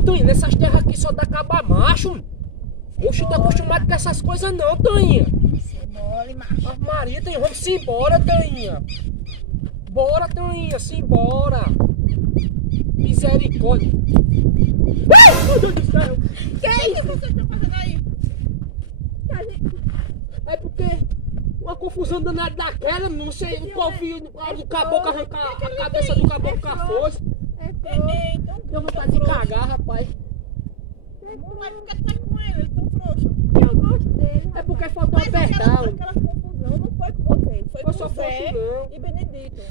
Tainha, nessas terras aqui só dá caba macho. Oxe, tô acostumado com essas coisas não, Tainha. Você é mole, macho. Ah, Maria, Tainha, vamos embora, Tainha. Bora, Tainha, simbora. Misericórdia. Ai, meu Deus do céu. Que é isso que vocês estão fazendo aí? É porque uma confusão danada daquela, não sei, o cofio do caboclo arrancar a cabeça do caboclo com a força. Então, Deu vontade de cagar, rapaz. mas por que tá com ele? Eles tão frouxos. Eu gosto dele. É porque faltou Mas apertar. aquela confusão não foi com vocês, foi Foi com só o Zé frouxo não. e Benedito.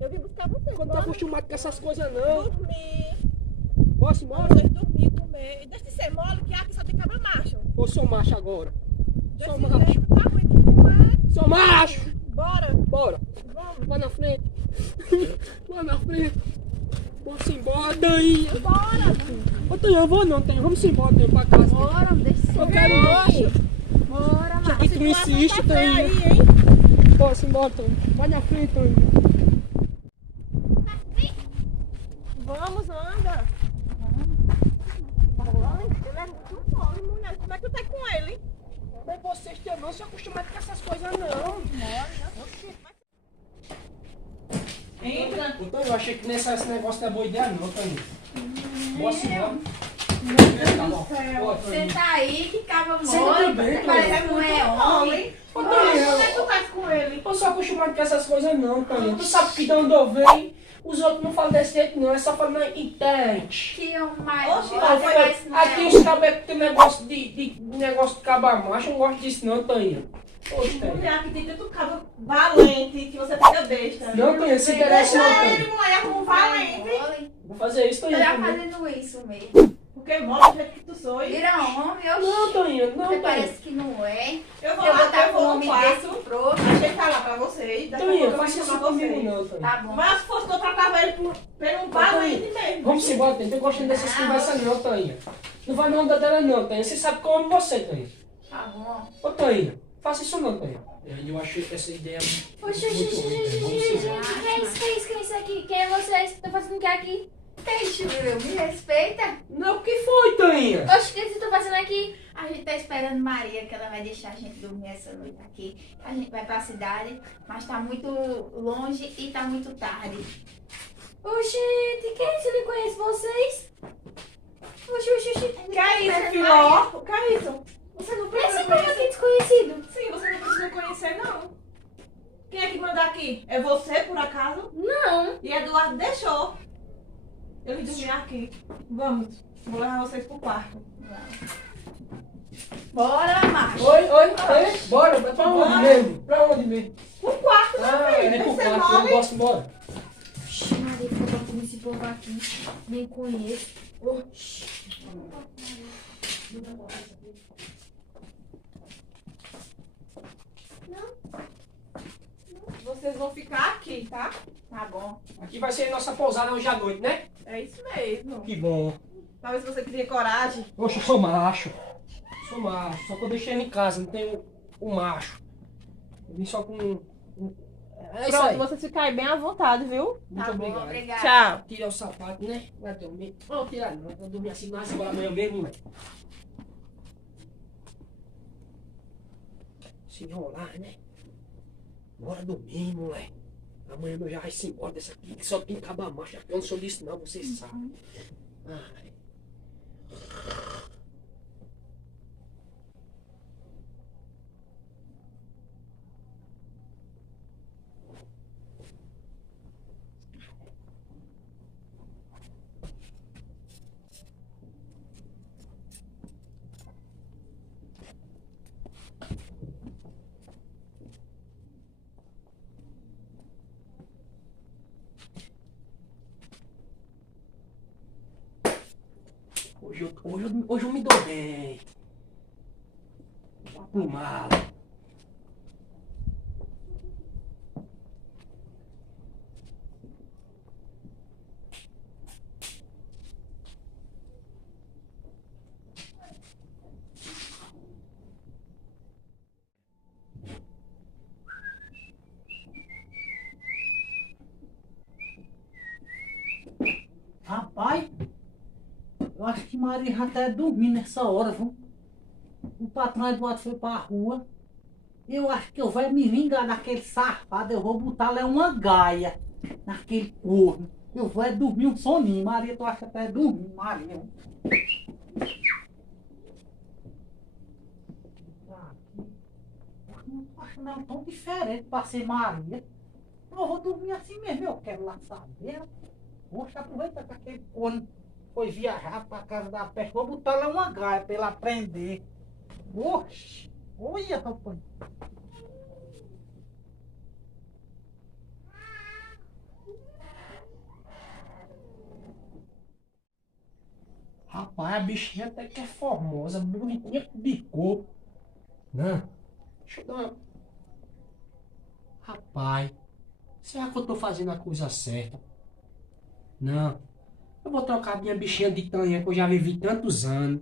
Eu vim buscar vocês. Quando tá Bora acostumado com essas coisas não. dormir. Posso ir embora? Vocês dormir, comer. E deixa de ser mole, que aqui só tem cabra macho. Ou sou macho agora? Desse Sou macho. jeito, tá ruim, não é? Sou macho! Bora, Bora! vamos. Vai na frente! Vai na frente! Vamos embora, Tainha! Bora. Ô Tainha, eu vou não, Tainha. Vamos embora, Tainha, pra casa. Bora, deixa de ser Eu quero ir. Bora, Já macho. que tu insiste, Café Tainha. aí, hein? Posso ir embora, Tainha. Vai na frente, Tainha. Vamos, anda. Ele é muito mole, mulher. Como é que tu tá com ele? Mas vocês que eu não se acostumados com essas coisas não. Entra. Então eu achei que esse negócio não é boa ideia não, Tainha. Posso ir embora? Tá bom. Bora, Tainha. Senta aí que cava Senta mole. também, Você Tainha. parece que não é homem. Ô, Como é que Tainha, tu tá com ele? eu sou acostumado com essas coisas não, Tainha. Tu sabe que de onde eu venho, os outros não falam desse jeito não, é só falando entende. Que é mais Oxe, mole, Aqui, parece não aqui é os cabos tem negócio negócio de caba macho, eu não gosto disso não, Tainha. Oxe, Tainha. Mulher, aqui tem tanto cabo valente que você fica besta. Não, Tainha, se interessa não, Deixa ele, Tainha. mulher, como valente. mole. Vou fazer isso, Eu Tainha. já também. fazendo isso mesmo. Porque mole do jeito que tu sou. Vira homem, eu Não, Tainha, não, Você Tainha. parece que não é. Eu vou Eu vou lá, estar eu com vou um no homem quarto. desse frouxo. Deixa ele falar pra vocês. Daqui a pouco Tainha, eu vou faça isso chamar comigo vocês. não, Tainha. Tá bom. Mas se fosse que eu tratava ele pelo valente mesmo. Vamos embora, Tainha. Não tô gostando dessas Não. conversas não, Tainha. Não vai na onda dela não, Tainha. Você sabe que eu amo você, Tainha. Tá bom. Ô, Tainha, faça isso não, Tainha. Eu achei essa ideia Oxi, oxi, muito oxi, ruim, oxi, Tainha. Vamos oxi, embora. oxi. Que é isso? Que é isso? Que é isso aqui? Quem é vocês? Tá fazendo o que aqui? Peixe, meu. Me respeita. Não, o que foi, Tainha? Oxe, o que vocês estão fazendo aqui? A gente tá esperando Maria, que ela vai deixar a gente dormir essa noite aqui. A gente vai pra cidade, mas tá muito longe e tá muito tarde. Oxi, que é isso? Eu nem conheço vocês. Oxi, oxi, oxi. Que é isso, filó? O que é isso? Você não precisa Esse povo aqui conhecer. desconhecido. Sim, você não precisa conhecer, não. Quem é que manda aqui? É você, por acaso? Não. E Eduardo deixou. Eu vim dormir aqui. Vamos. Vou levar vocês pro quarto. Bora, macho. Oi, bora, pra onde Bora. mesmo? Pra onde mesmo? Pro quarto, meu Ah, filho. é pro Você quarto, eu mole? posso ir embora. Oxi, Maria, fica batendo esse povo aqui. Nem conheço. Oxi. Vocês vão ficar aqui, tá? Tá bom. Aqui vai ser nossa pousada hoje à noite, né? É isso mesmo. Que bom. Talvez você crie coragem. Poxa, eu sou macho. Sou macho. Só que eu deixei ele em casa, não tenho o macho. Eu vim só com. É isso aí. Pronto, vocês ficarem bem à vontade, viu? Muito Tá bom, obrigado. obrigada. Tchau. Tirar o sapato, né? Vai dormir. Não, tirar não. Vou dormir assim, mas agora amanhã mesmo, né? Se enrolar, né? Bora dormir, moleque. Amanhã eu já vai se embora dessa aqui, que só tem caba macho. Eu não sou disso não, vocês sabem. Ai. Hoje eu me dou bem. Vá pro mal. Eu acho que Maria já tá dormindo nessa hora, viu? O patrão Eduardo foi pra rua. Eu acho que eu vou me vingar daquele safado. Eu vou botar lá uma gaia naquele corno. Eu vou dormir um soninho. Maria, tu acha até dormir, Maria? Não tô achando ela tão diferente pra ser Maria. Eu vou dormir assim mesmo, eu quero lá saber. Poxa, aproveita que aquele corno foi viajar pra casa da peste. Vou botar lá uma gaia pra ele aprender. Oxe, olha, rapaz. Rapaz, a bichinha até que é formosa, bonitinha de cor. Não, deixa eu dar uma... Rapaz, será que eu tô fazendo a coisa certa? Não, eu vou trocar minha bichinha de tanha que eu já vivi tantos anos.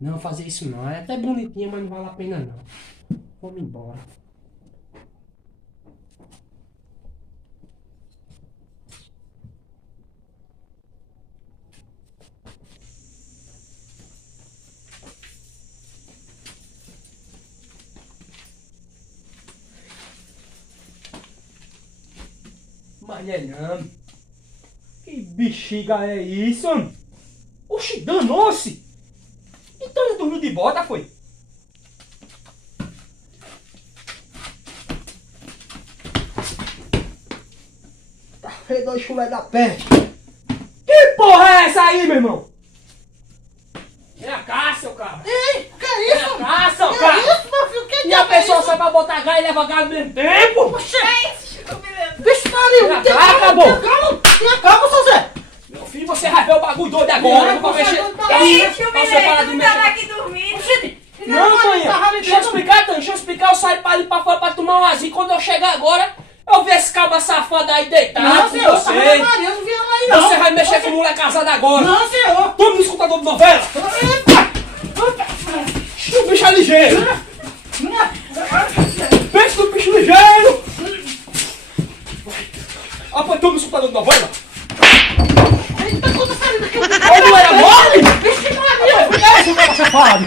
Não, fazer isso não, é até bonitinha, mas não vale a pena não. Vamos embora. Mas não. Que bexiga é isso, homem? Oxi, danou-se! Então ele dormiu de bota, foi? Tá feio dois chulé da peste. Que porra é essa aí, meu irmão? Vem cá, seu cara. Ei, que é isso? Vem cá, seu cara. Isso, meu filho, que E a diabo é pessoa isso? sai pra botar galho e leva galho ao mesmo tempo? Vixe, Maria, Vem tem cá, calma, acabou. tenha calma, seu Zé. Meu filho, você vai ver o bagulho doido agora. Eu vou mexer. Gente, eu me Você para de lembro, mexer. tava aqui dormindo. Não, Toninha, deixa eu explicar, Toninha, deixa eu explicar, eu saio pra ali pra fora pra tomar um azinho. Quando eu chegar agora, eu ver esse cabra safado aí deitado Não, com senhor, você. Maria, não vinha lá aí, não. Você vai mexer com mulher casada agora. Não, senhor. Toma no escutador de novela. O bicho é ligeiro. Pensa no bicho ligeiro. Ah, pô, toma no escutador de novela. Eita, quando saiu daqui, Ou não era mole? vixe, Maria. É isso que você fala.